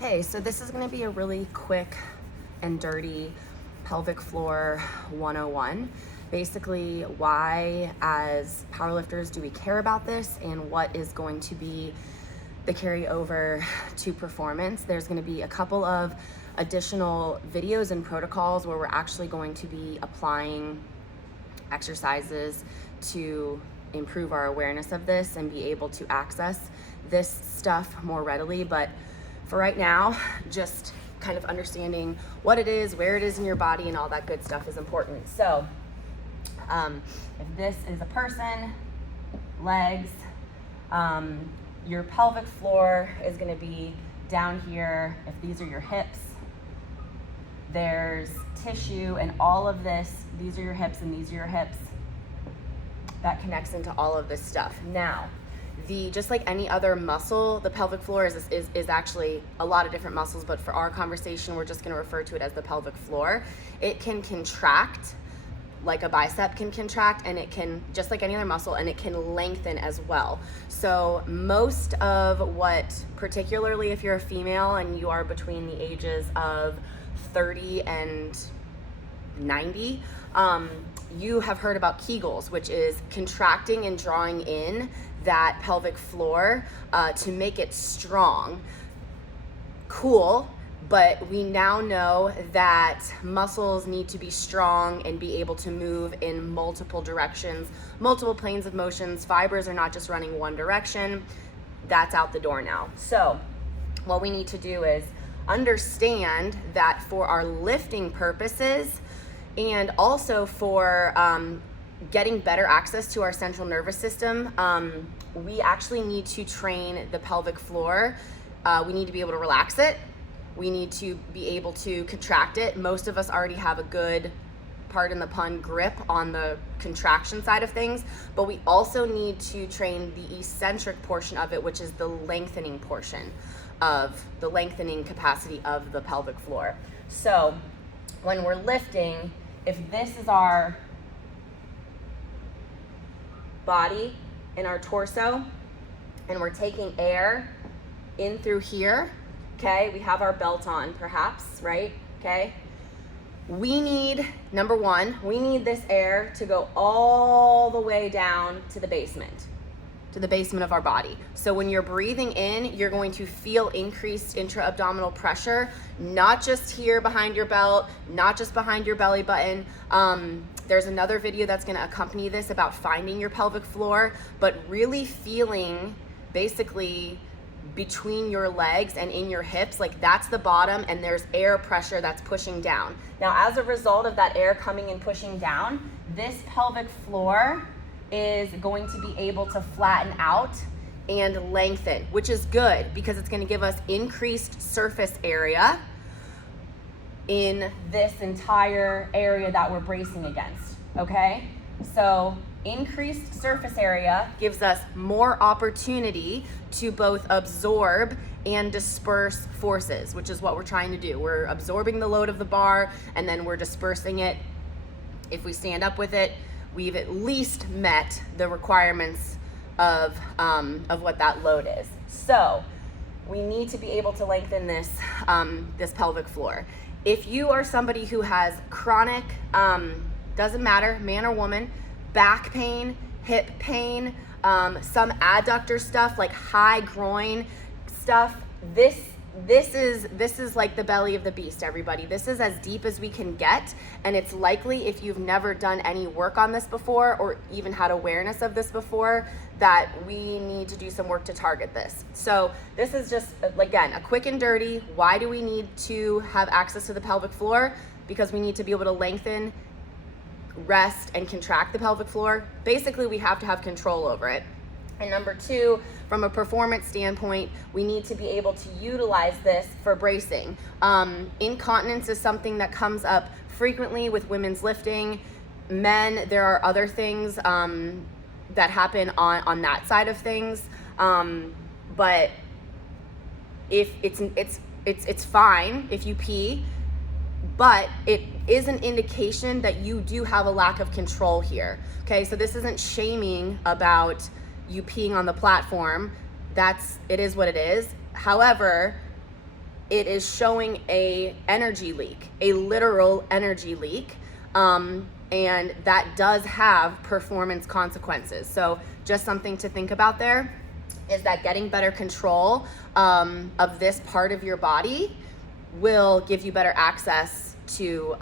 Hey, so this is going to be a really quick and dirty pelvic floor 101. Basically, why as powerlifters do we care about this and what is going to be the carryover to performance. There's going to be a couple of additional videos and protocols where we're actually going to be applying exercises to improve our awareness of this and be able to access this stuff more readily. But for right now, just kind of understanding what it is, where it is in your body, and all that good stuff is important. So if this is a person, legs, your pelvic floor is going to be down here. If these are your hips, there's tissue and all of this. These are your hips and these are your hips. That connects into all of this stuff. Now, just like any other muscle, the pelvic floor is actually a lot of different muscles, but for our conversation, we're just going to refer to it as the pelvic floor. It can contract like a bicep can contract, and it can, just like any other muscle, and it can lengthen as well. So most of what, particularly if you're a female and you are between the ages of 30 and 90, you have heard about Kegels, which is contracting and drawing in that pelvic floor to make it strong. Cool, but we now know that muscles need to be strong and be able to move in multiple directions, multiple planes of motions. Fibers are not just running one direction. That's out the door now. So what we need to do is understand that for our lifting purposes and also for getting better access to our central nervous system, we actually need to train the pelvic floor. We need to be able to relax it. We need to be able to contract it. Most of us already have a good, pardon the pun, grip on the contraction side of things, but we also need to train the eccentric portion of it, which is the lengthening portion of the lengthening capacity of the pelvic floor. So when we're lifting, if this is our body and our torso, and we're taking air in through here, okay, we have our belt on perhaps, right? Okay, we need, number one, we need this air to go all the way down to the basement of our body. So when you're breathing in, you're going to feel increased intra-abdominal pressure, not just here behind your belt, not just behind your belly button. There's another video that's going to accompany this about finding your pelvic floor, but really feeling basically between your legs and in your hips, like that's the bottom, and there's air pressure that's pushing down. Now, as a result of that air coming and pushing down, this pelvic floor is going to be able to flatten out and lengthen, which is good because it's going to give us increased surface area in this entire area that we're bracing against, okay? So increased surface area gives us more opportunity to both absorb and disperse forces, which is what we're trying to do. We're absorbing the load of the bar and then we're dispersing it. If we stand up with it, we've at least met the requirements of what that load is. So we need to be able to lengthen this, this pelvic floor. If you are somebody who has chronic, doesn't matter, man or woman, back pain, hip pain, some adductor stuff like high groin stuff, this is like the belly of the beast, everybody. This is as deep as we can get, and it's likely, if you've never done any work on this before or even had awareness of this before, that we need to do some work to target this. So this is just, again, a quick and dirty. Why do we need to have access to the pelvic floor? Because we need to be able to lengthen, rest, and contract the pelvic floor. Basically, we have to have control over it. And number two, from a performance standpoint, we need to be able to utilize this for bracing. Incontinence is something that comes up frequently with women's lifting. Men, there are other things that happen on that side of things. But if it's fine if you pee, but it is an indication that you do have a lack of control here. Okay, so this isn't shaming about you peeing on the platform. It is what it is. However, it is showing a energy leak, a literal energy leak. And that does have performance consequences. So just something to think about there is that getting better control of this part of your body will give you better access to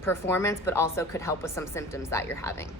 performance, but also could help with some symptoms that you're having.